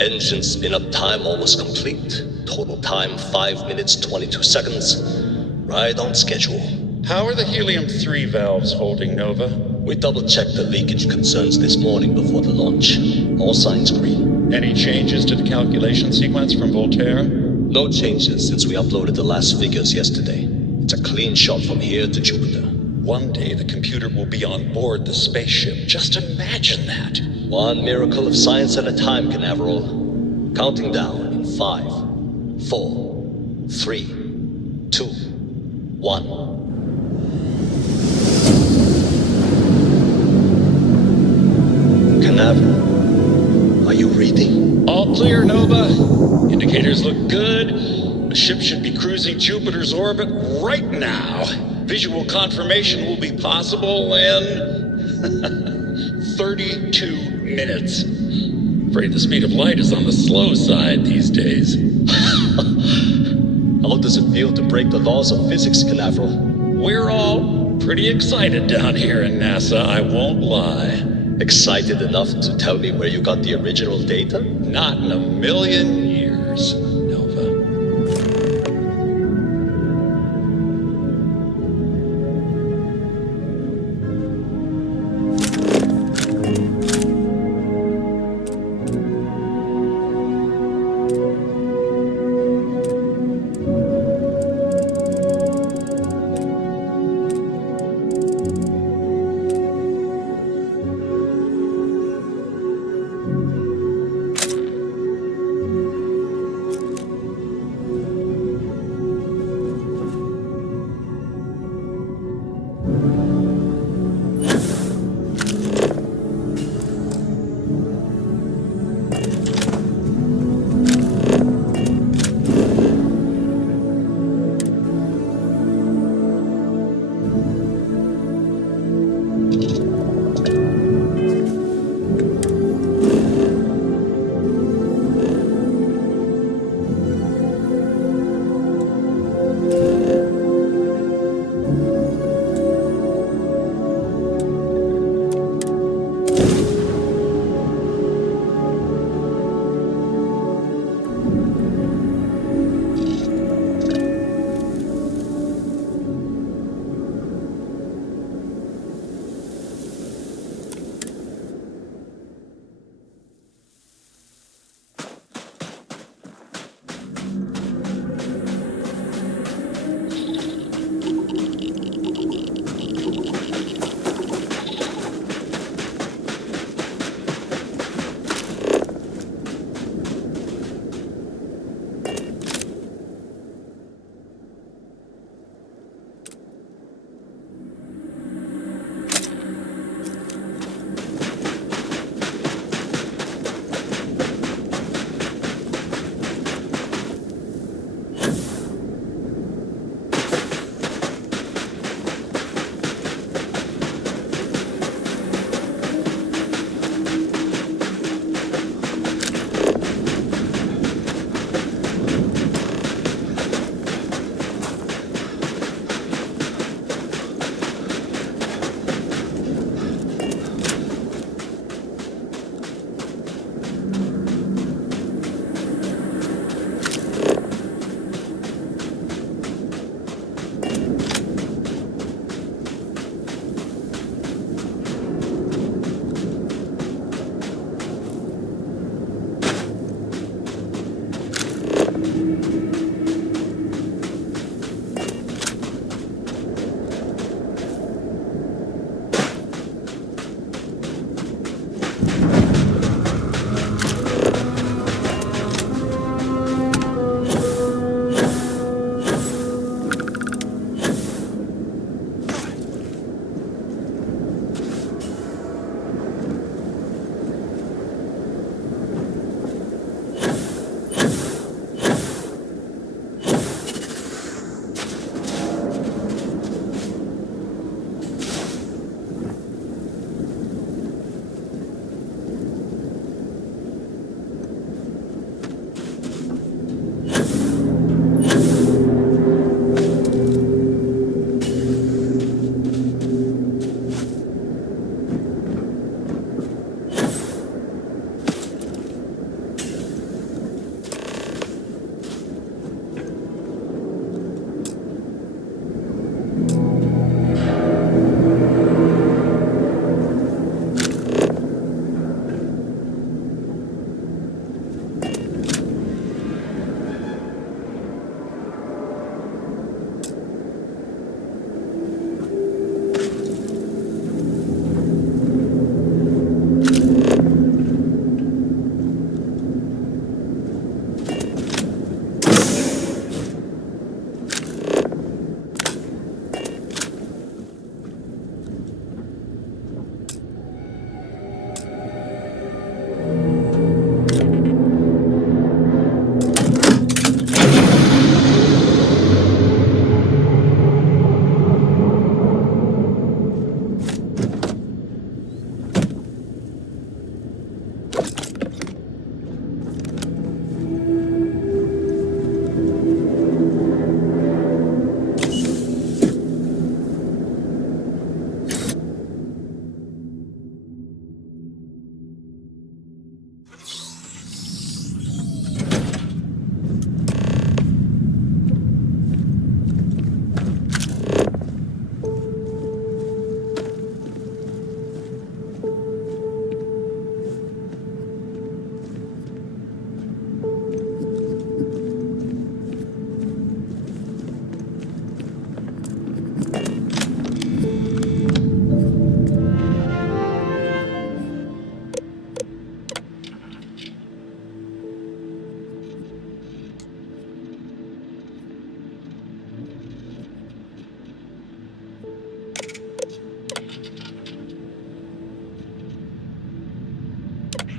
Engine spin-up time almost complete. Total time 5 minutes 22 seconds. Right on schedule. How are the helium-3 valves holding, Nova? We double-checked the leakage concerns this morning before the launch. All signs green. Any changes to the calculation sequence from Voltaire? No changes since we uploaded the last figures yesterday. It's a clean shot from here to Jupiter. One day the computer will be on board the spaceship. Just imagine that. One miracle of science at a time, Canaveral. Counting down in 5, 4, 3, 2, 1. Canaveral, are you reading? All clear, Nova. Indicators look good. The ship should be cruising Jupiter's orbit right now. Visual confirmation will be possible in 32 minutes. Afraid the speed of light is on the slow side these days. How does it feel to break the laws of physics, Canaveral? We're all pretty excited down here in NASA, I won't lie. Excited enough to tell me where you got the original data? Not in a million years, Nova.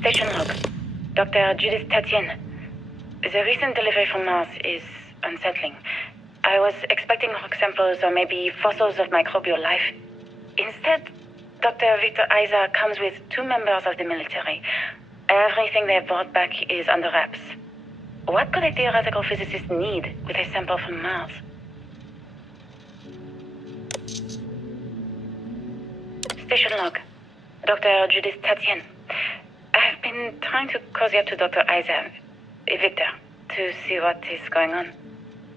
Station log. Dr. Judith Tatien. The recent delivery from Mars is unsettling. I was expecting rock samples or maybe fossils of microbial life. Instead, Dr. Victor Isa comes with 2 members of the military. Everything they've brought back is under wraps. What could a theoretical physicist need with a sample from Mars? Station log. Dr. Judith Tatien. I've been trying to cozy up to Dr. Isa, Victor, to see what is going on.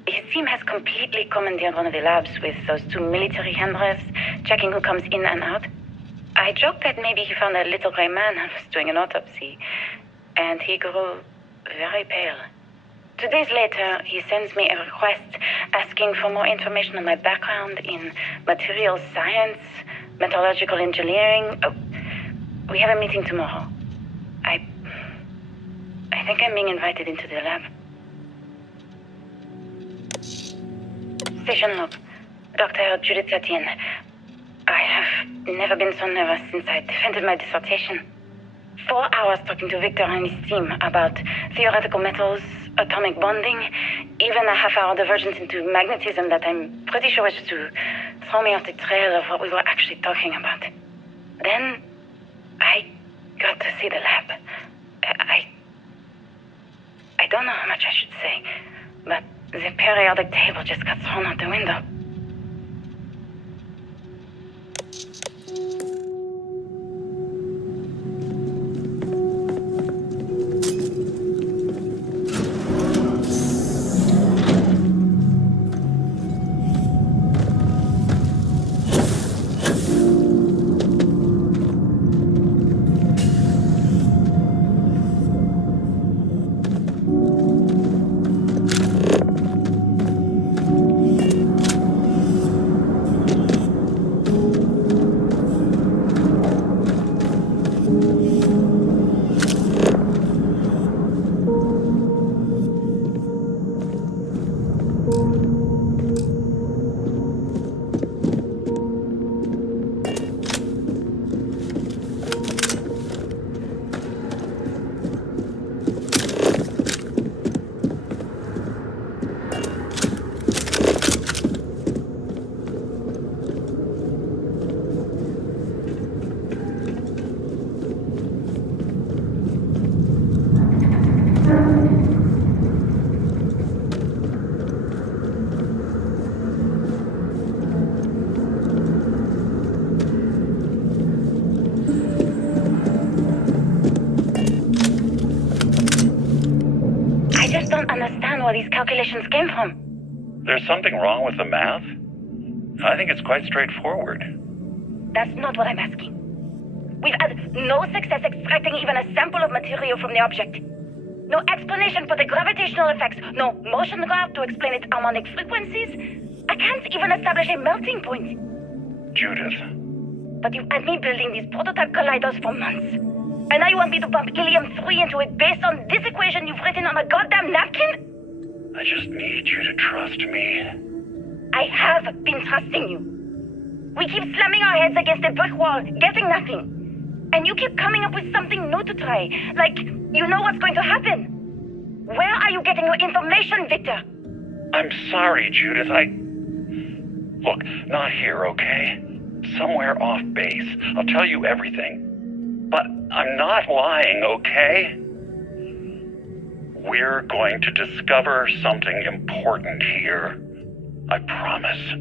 His team has completely commandeered one of the labs with those 2 military handlers, checking who comes in and out. I joked that maybe he found a little gray man and was doing an autopsy, and he grew very pale. 2 days later, he sends me a request asking for more information on my background in materials science, metallurgical engineering. Oh, we have a meeting tomorrow. I think I'm being invited into the lab. Station log. Dr. Judith Tatien. I have never been so nervous since I defended my dissertation. 4 hours talking to Victor and his team about theoretical metals, atomic bonding, even a half-hour divergence into magnetism that I'm pretty sure was to throw me off the trail of what we were actually talking about. Then, I got to see the lab. I don't know how much I should say, but the periodic table just got thrown out the window. Where these calculations came from. There's something wrong with the math? I think it's quite straightforward. That's not what I'm asking. We've had no success extracting even a sample of material from the object. No explanation for the gravitational effects, no motion graph to explain its harmonic frequencies. I can't even establish a melting point. Judith. But you've had me building these prototype colliders for months. And now you want me to pump helium-3 into it based on this equation you've written on a goddamn napkin? I just need you to trust me. I have been trusting you. We keep slamming our heads against a brick wall, getting nothing. And you keep coming up with something new to try. Like, you know what's going to happen. Where are you getting your information, Victor? I'm sorry, Judith. Look, not here, okay? Somewhere off base. I'll tell you everything. But I'm not lying, okay? We're going to discover something important here. I promise.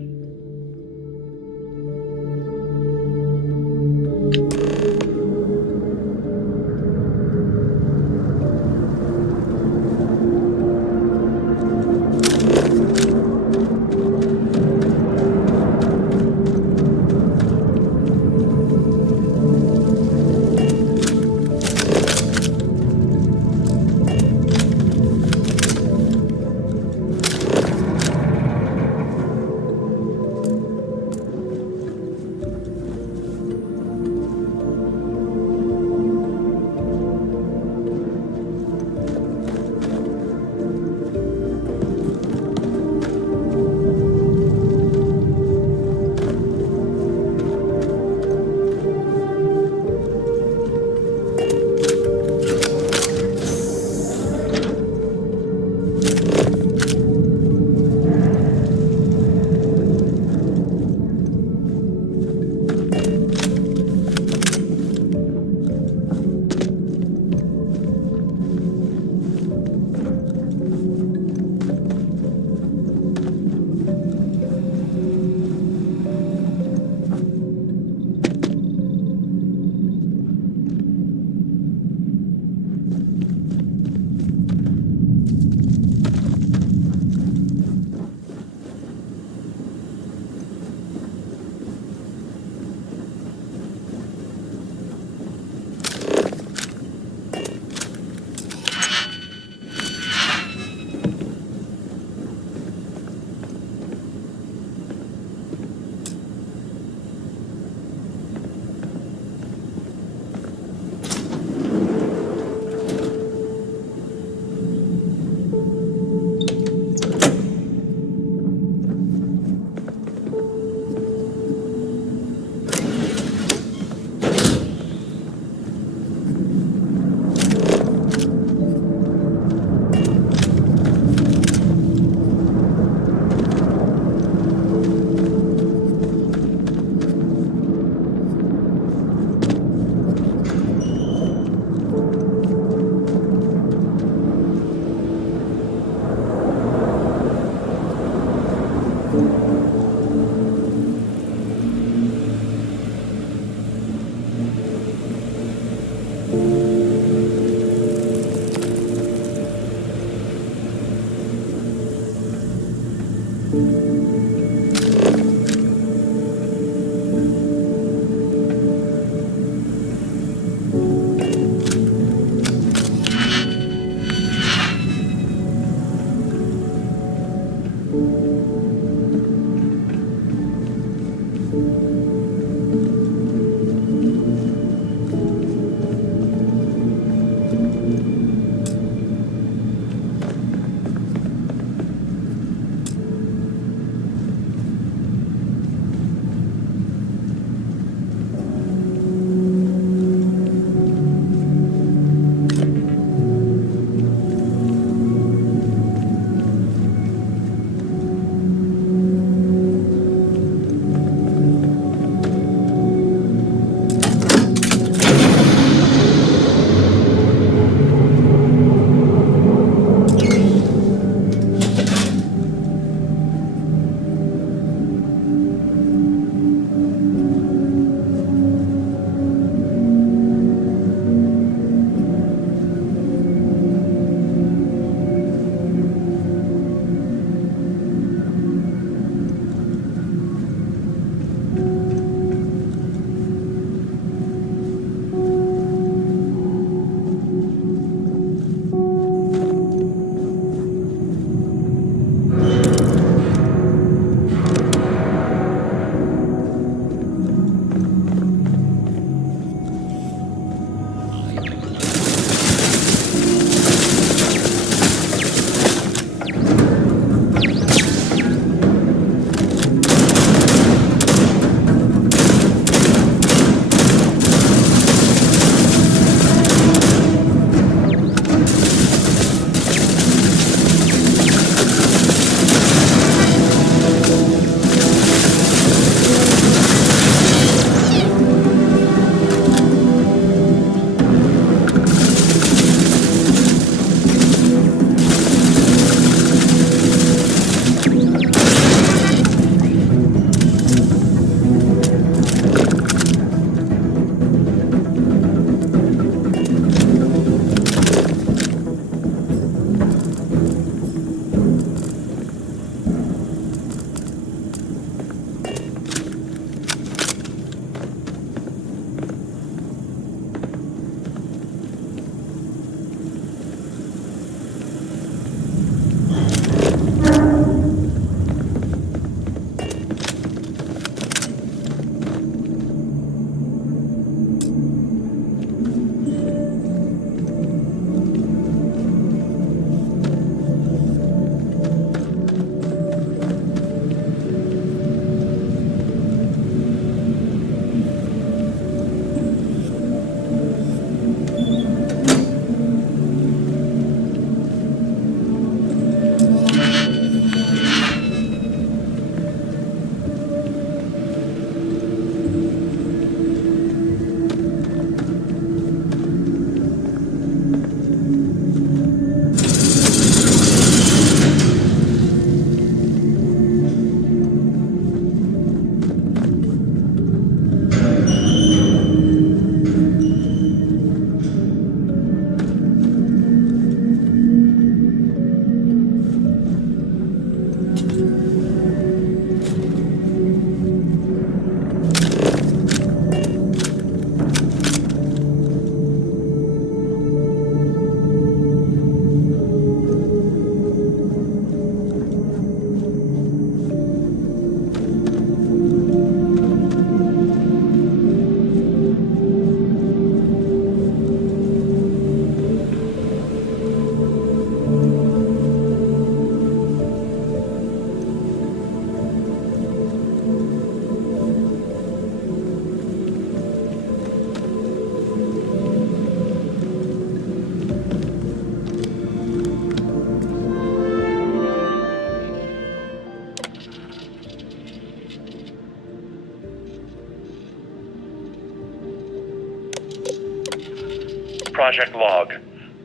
Project Log,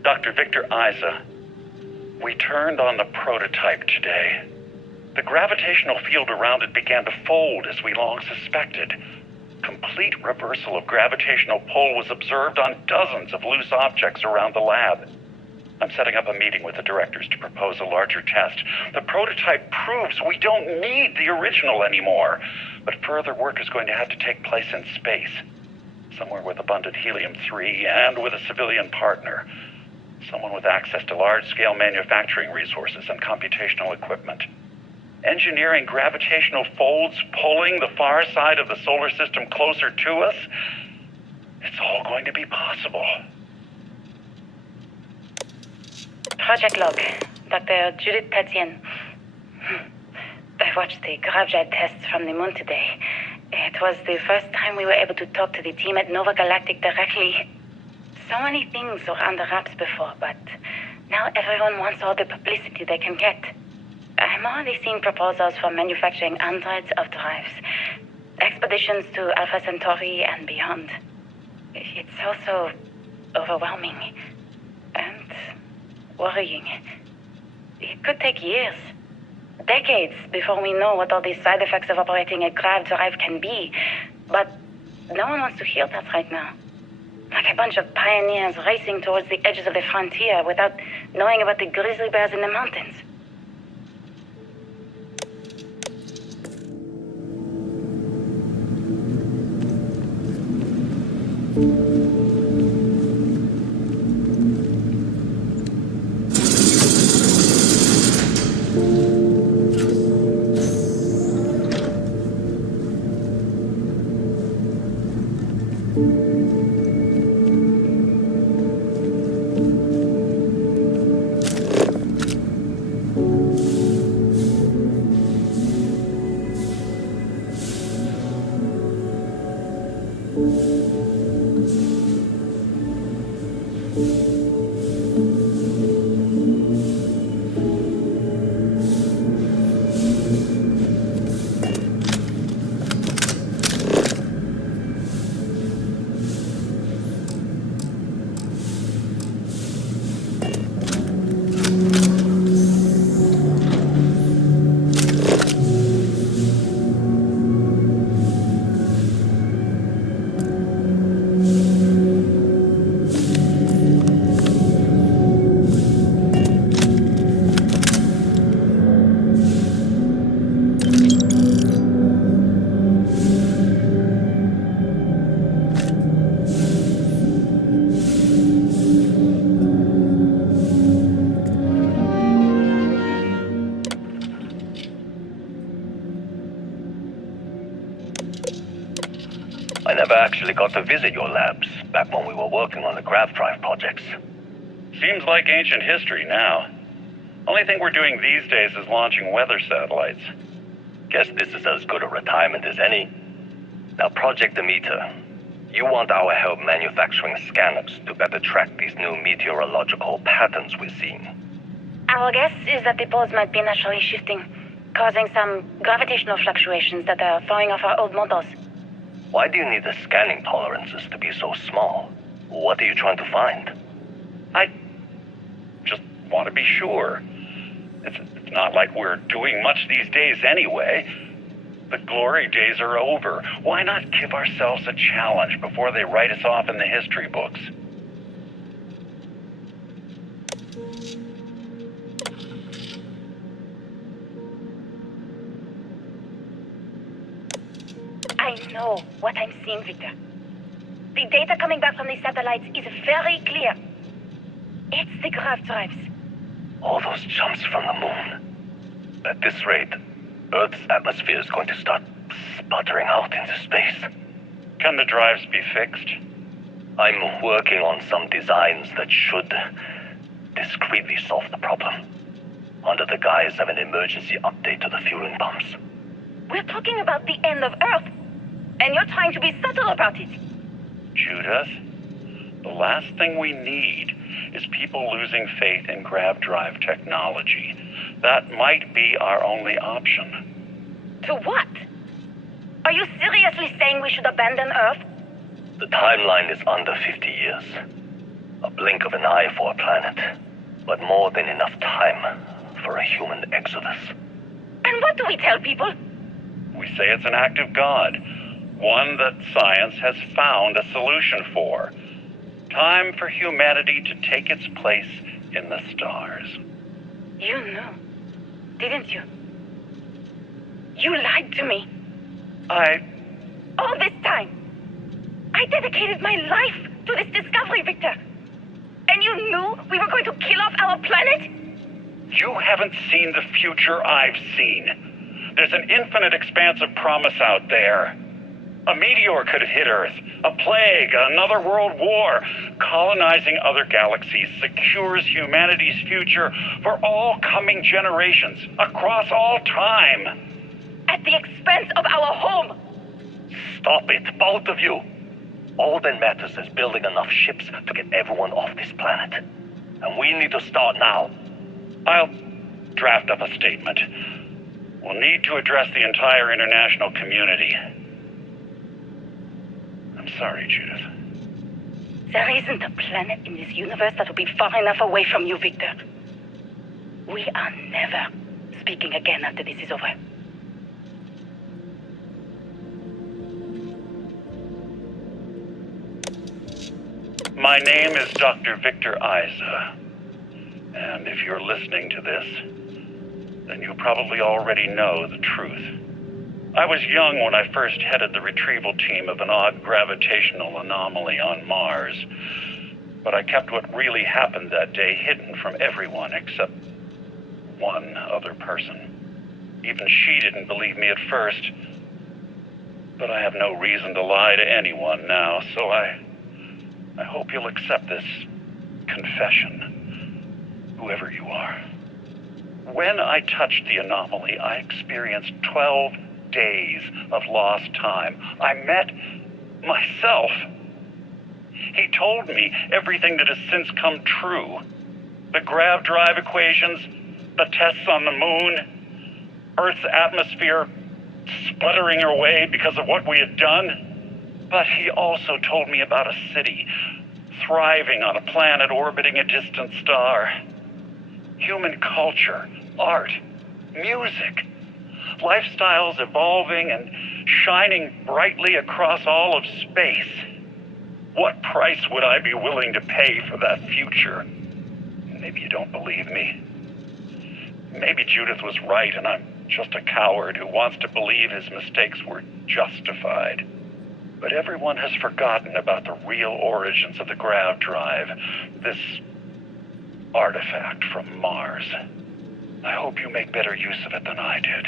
Dr. Victor Isa. We turned on the prototype today. The gravitational field around it began to fold as we long suspected. Complete reversal of gravitational pull was observed on dozens of loose objects around the lab. I'm setting up a meeting with the directors to propose a larger test. The prototype proves we don't need the original anymore, but further work is going to have to take place in space, somewhere with abundant helium-3 and with a civilian partner, someone with access to large-scale manufacturing resources and computational equipment. Engineering gravitational folds pulling the far side of the solar system closer to us, it's all going to be possible. Project Log, Dr. Judith Tatian. I watched the gravjet tests from the moon today. It was the first time we were able to talk to the team at Nova Galactic directly. So many things were under wraps before, but now everyone wants all the publicity they can get. I'm already seeing proposals for manufacturing hundreds of drives, expeditions to Alpha Centauri and beyond. It's also overwhelming and worrying. It could take years, decades, before we know what all the side effects of operating a grav drive can be. But no one wants to hear that right now. Like a bunch of pioneers racing towards the edges of the frontier without knowing about the grizzly bears in the mountains. I never actually got to visit your labs back when we were working on the grav drive projects. Seems like ancient history now. Only thing we're doing these days is launching weather satellites. Guess this is as good a retirement as any. Now, Project Demeter, you want our help manufacturing scanners to better track these new meteorological patterns we're seeing. Our guess is that the poles might be naturally shifting, causing some gravitational fluctuations that are throwing off our old models. Why do you need the scanning tolerances to be so small? What are you trying to find? I just want to be sure. It's not like we're doing much these days anyway. The glory days are over. Why not give ourselves a challenge before they write us off in the history books? I know what I'm seeing, Victor. The data coming back from the satellites is very clear. It's the grav drives. All those jumps from the moon. At this rate, Earth's atmosphere is going to start sputtering out into space. Can the drives be fixed? I'm working on some designs that should discreetly solve the problem, under the guise of an emergency update to the fueling pumps. We're talking about the end of Earth, and you're trying to be subtle about it. Judith, the last thing we need is people losing faith in grav drive technology. That might be our only option. To what? Are you seriously saying we should abandon Earth? The timeline is under 50 years. A blink of an eye for a planet, but more than enough time for a human exodus. And what do we tell people? We say it's an act of God, one that science has found a solution for. Time for humanity to take its place in the stars. You knew, didn't you? You lied to me. All this time, I dedicated my life to this discovery, Victor. And you knew we were going to kill off our planet? You haven't seen the future I've seen. There's an infinite expanse of promise out there. A meteor could have hit Earth, a plague, another world war. Colonizing other galaxies secures humanity's future for all coming generations, across all time. At the expense of our home. Stop it, both of you! All that matters is building enough ships to get everyone off this planet. And we need to start now. I'll draft up a statement. We'll need to address the entire international community. I'm sorry, Judith. There isn't a planet in this universe that will be far enough away from you, Victor. We are never speaking again after this is over. My name is Dr. Victor Isa. And if you're listening to this, then you probably already know the truth. I was young when I first headed the retrieval team of an odd gravitational anomaly on Mars. But I kept what really happened that day hidden from everyone except one other person. Even she didn't believe me at first. But I have no reason to lie to anyone now, so I hope you'll accept this confession, whoever you are. When I touched the anomaly, I experienced 12 days of lost time. I met myself. He told me everything that has since come true. The grav drive equations, the tests on the moon, Earth's atmosphere sputtering away because of what we had done. But he also told me about a city thriving on a planet orbiting a distant star. Human culture, art, music, lifestyles evolving and shining brightly across all of space. What price would I be willing to pay for that future? Maybe you don't believe me. Maybe Judith was right and I'm just a coward who wants to believe his mistakes were justified. But everyone has forgotten about the real origins of the grav drive, this artifact from Mars. I hope you make better use of it than I did.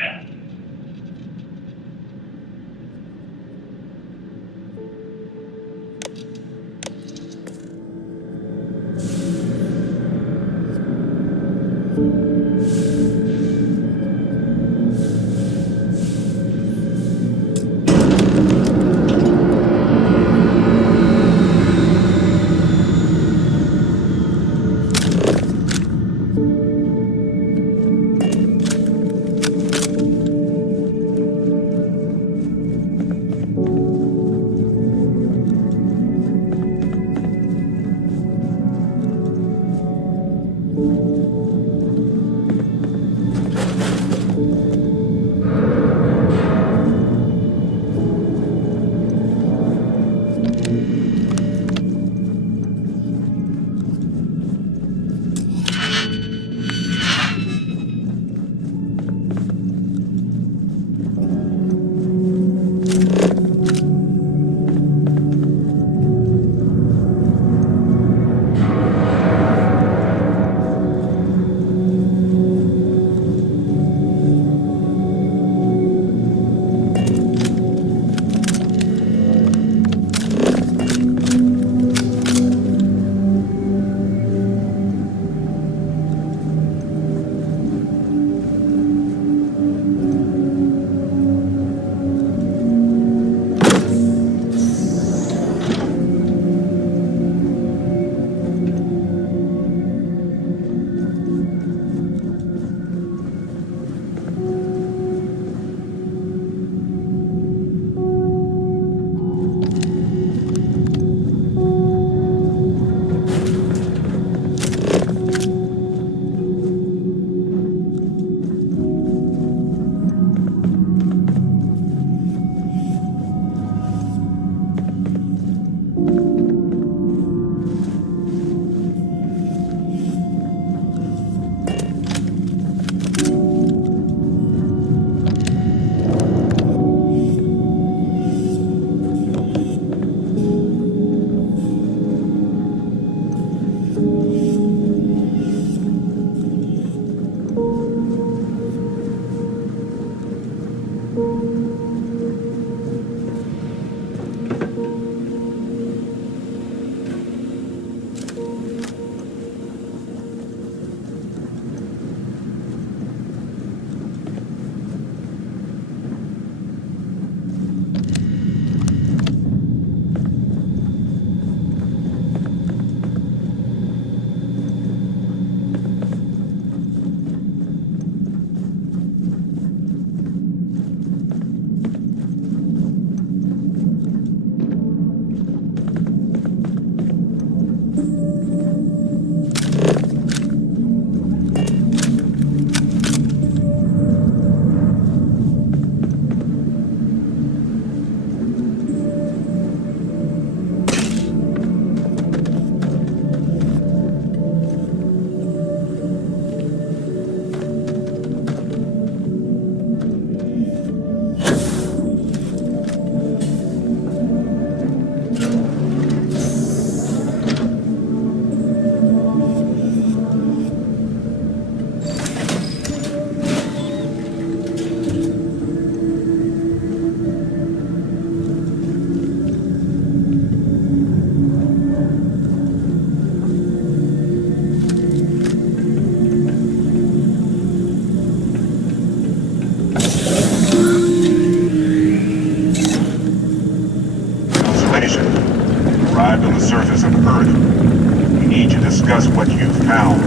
information. Arrived on the surface of Earth. We need to discuss what you found.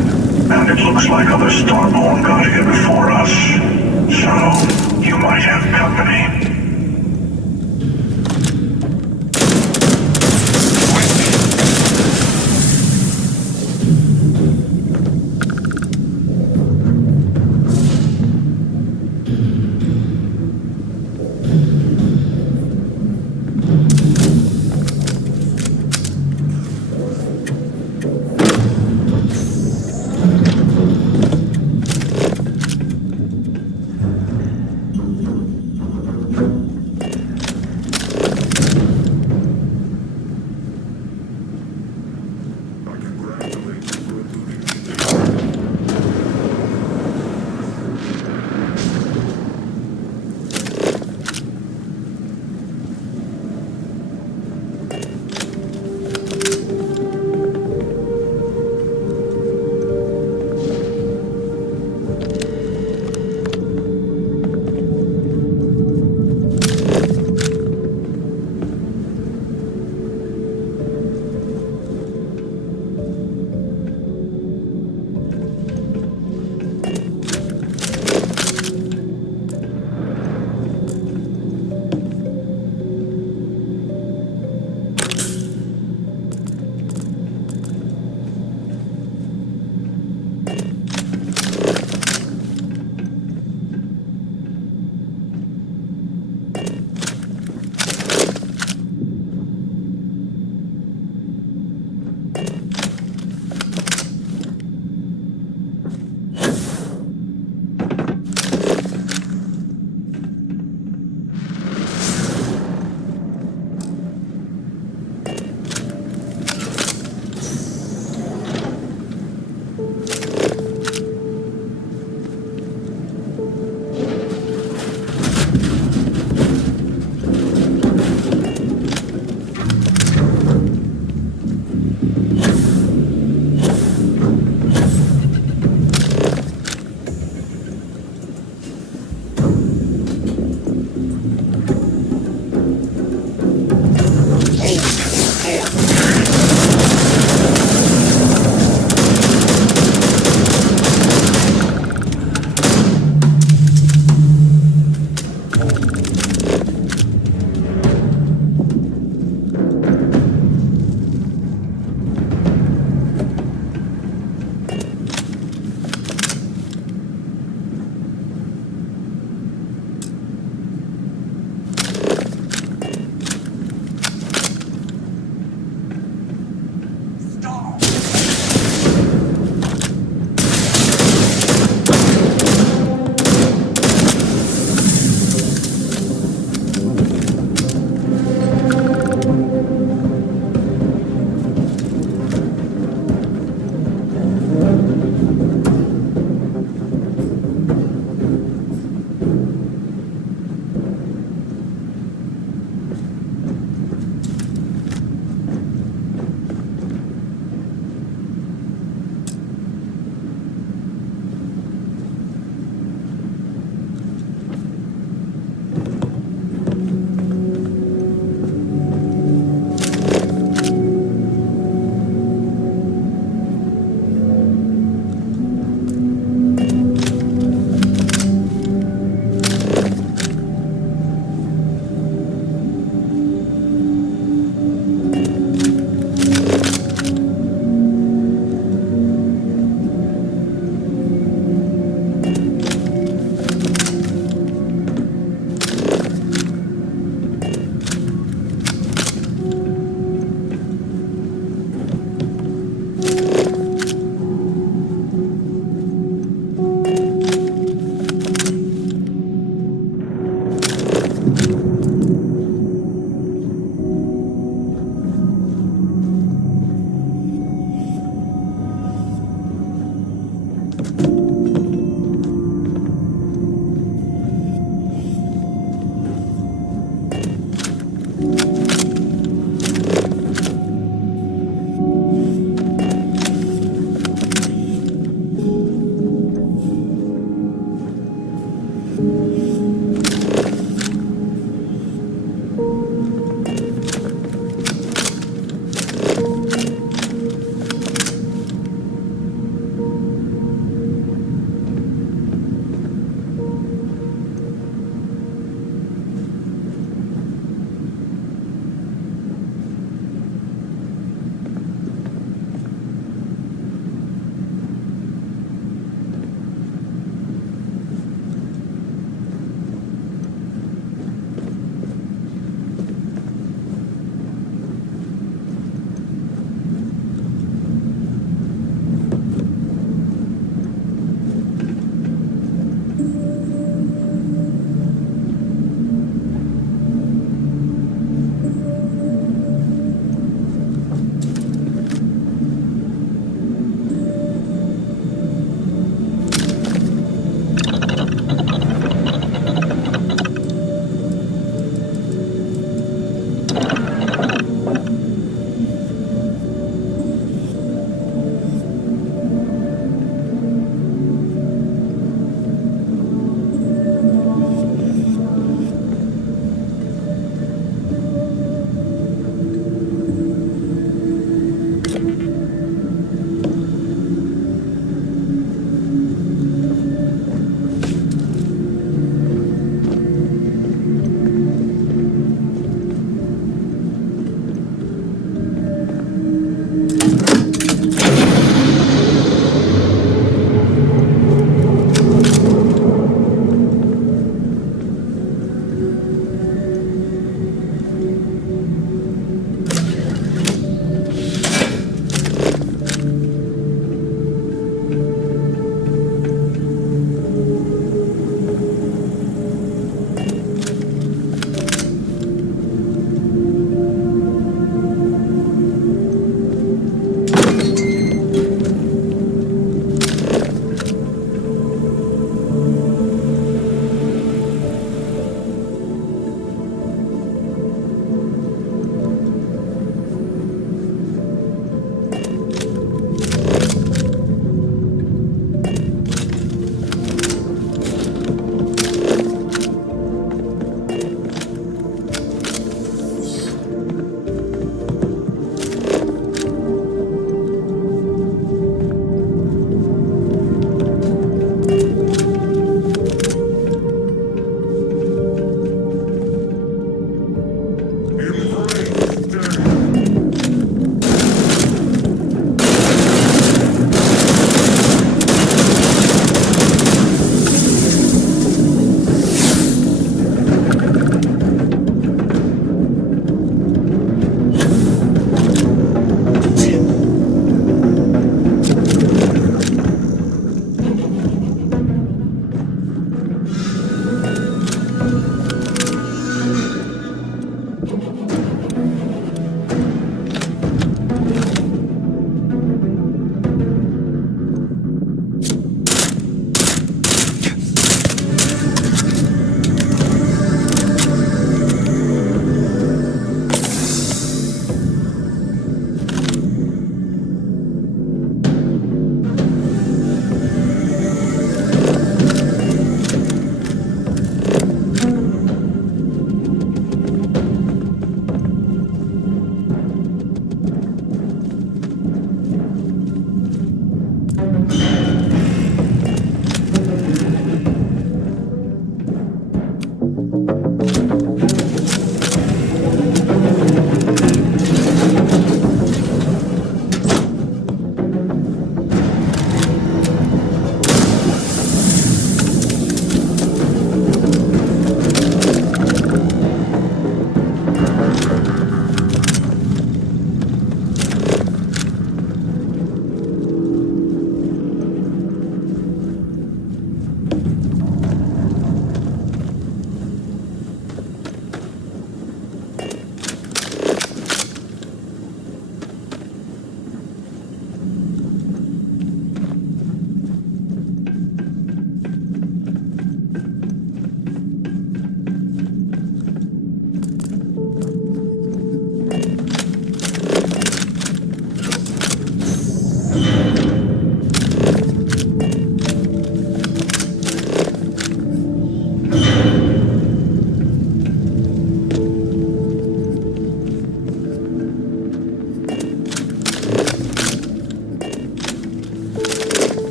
And it looks like other Starborn got here before us. So, you might have company.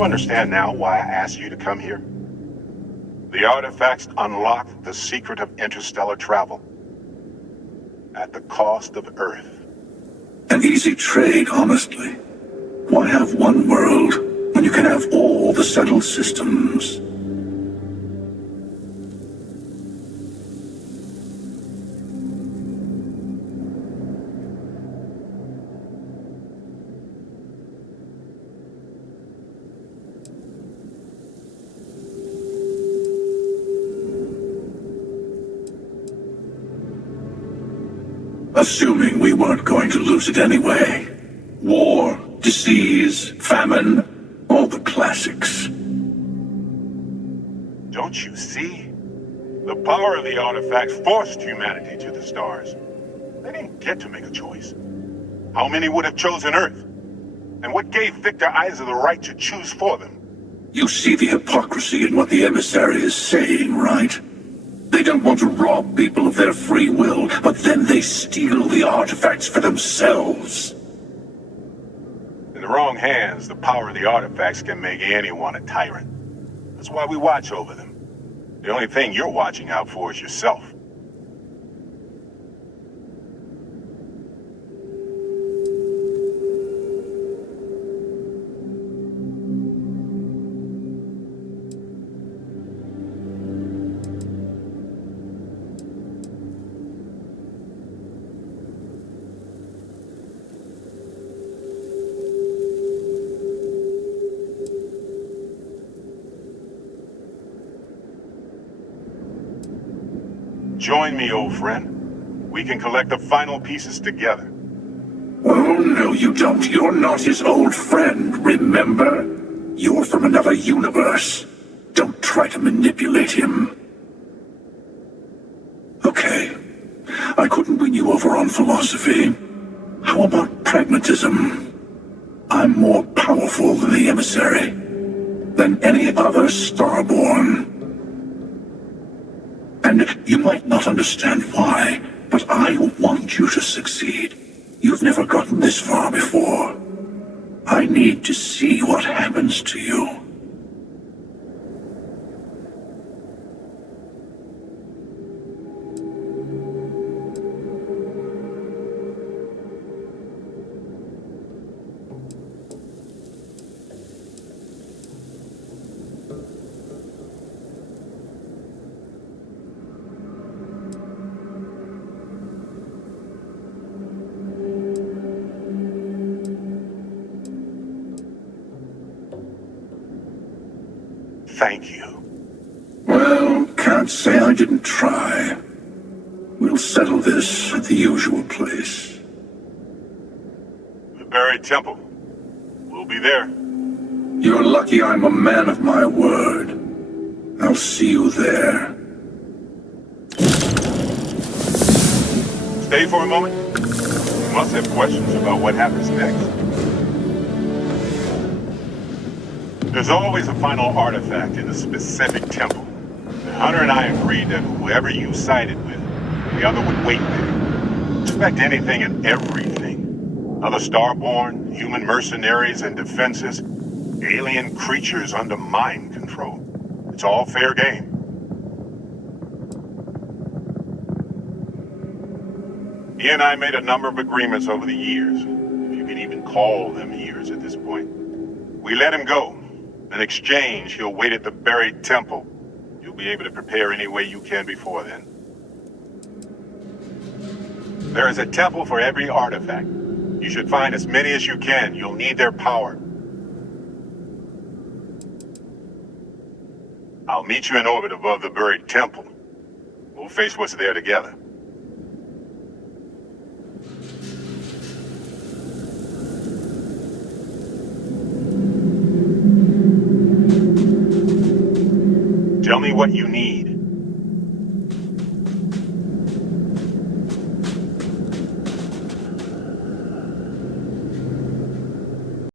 You understand now why I asked you to come here? The artifacts unlock the secret of interstellar travel at the cost of Earth. An easy trade, honestly. Why have one world when you can have all the settled systems? Assuming we weren't going to lose it anyway. War, disease, famine, all the classics. Don't you see? The power of the artifacts forced humanity to the stars. They didn't get to make a choice. How many would have chosen Earth? And what gave Victor Isa the right to choose for them? You see the hypocrisy in what the emissary is saying, right? They don't want to rob people of their free will, but then they steal the artifacts for themselves. In the wrong hands, the power of the artifacts can make anyone a tyrant. That's why we watch over them. The only thing you're watching out for is yourself. Join me, old friend. We can collect the final pieces together. Oh, no, you don't. You're not his old friend, remember? You're from another universe. Don't try to manipulate him. Okay. I couldn't win you over on philosophy. How about pragmatism? I'm more powerful than the emissary. Than any other Starborn. And you might not understand why, but I want you to succeed. You've never gotten this far before. I need to see what happens to you. Thank you. Well, can't say I didn't try. We'll settle this at the usual place. The buried temple. We'll be there. You're lucky I'm a man of my word. I'll see you there. Stay for a moment. You must have questions about what happens next. There's always a final artifact in a specific temple. The Hunter and I agreed that whoever you sided with, the other would wait there. Expect anything and everything. Other Starborn, human mercenaries and defenses, alien creatures under mind control. It's all fair game. He and I made a number of agreements over the years, if you can even call them years at this point. We let him go. In exchange, he'll wait at the buried temple. You'll be able to prepare any way you can before then. There is a temple for every artifact. You should find as many as you can. You'll need their power. I'll meet you in orbit above the buried temple. We'll face what's there together. Tell me what you need.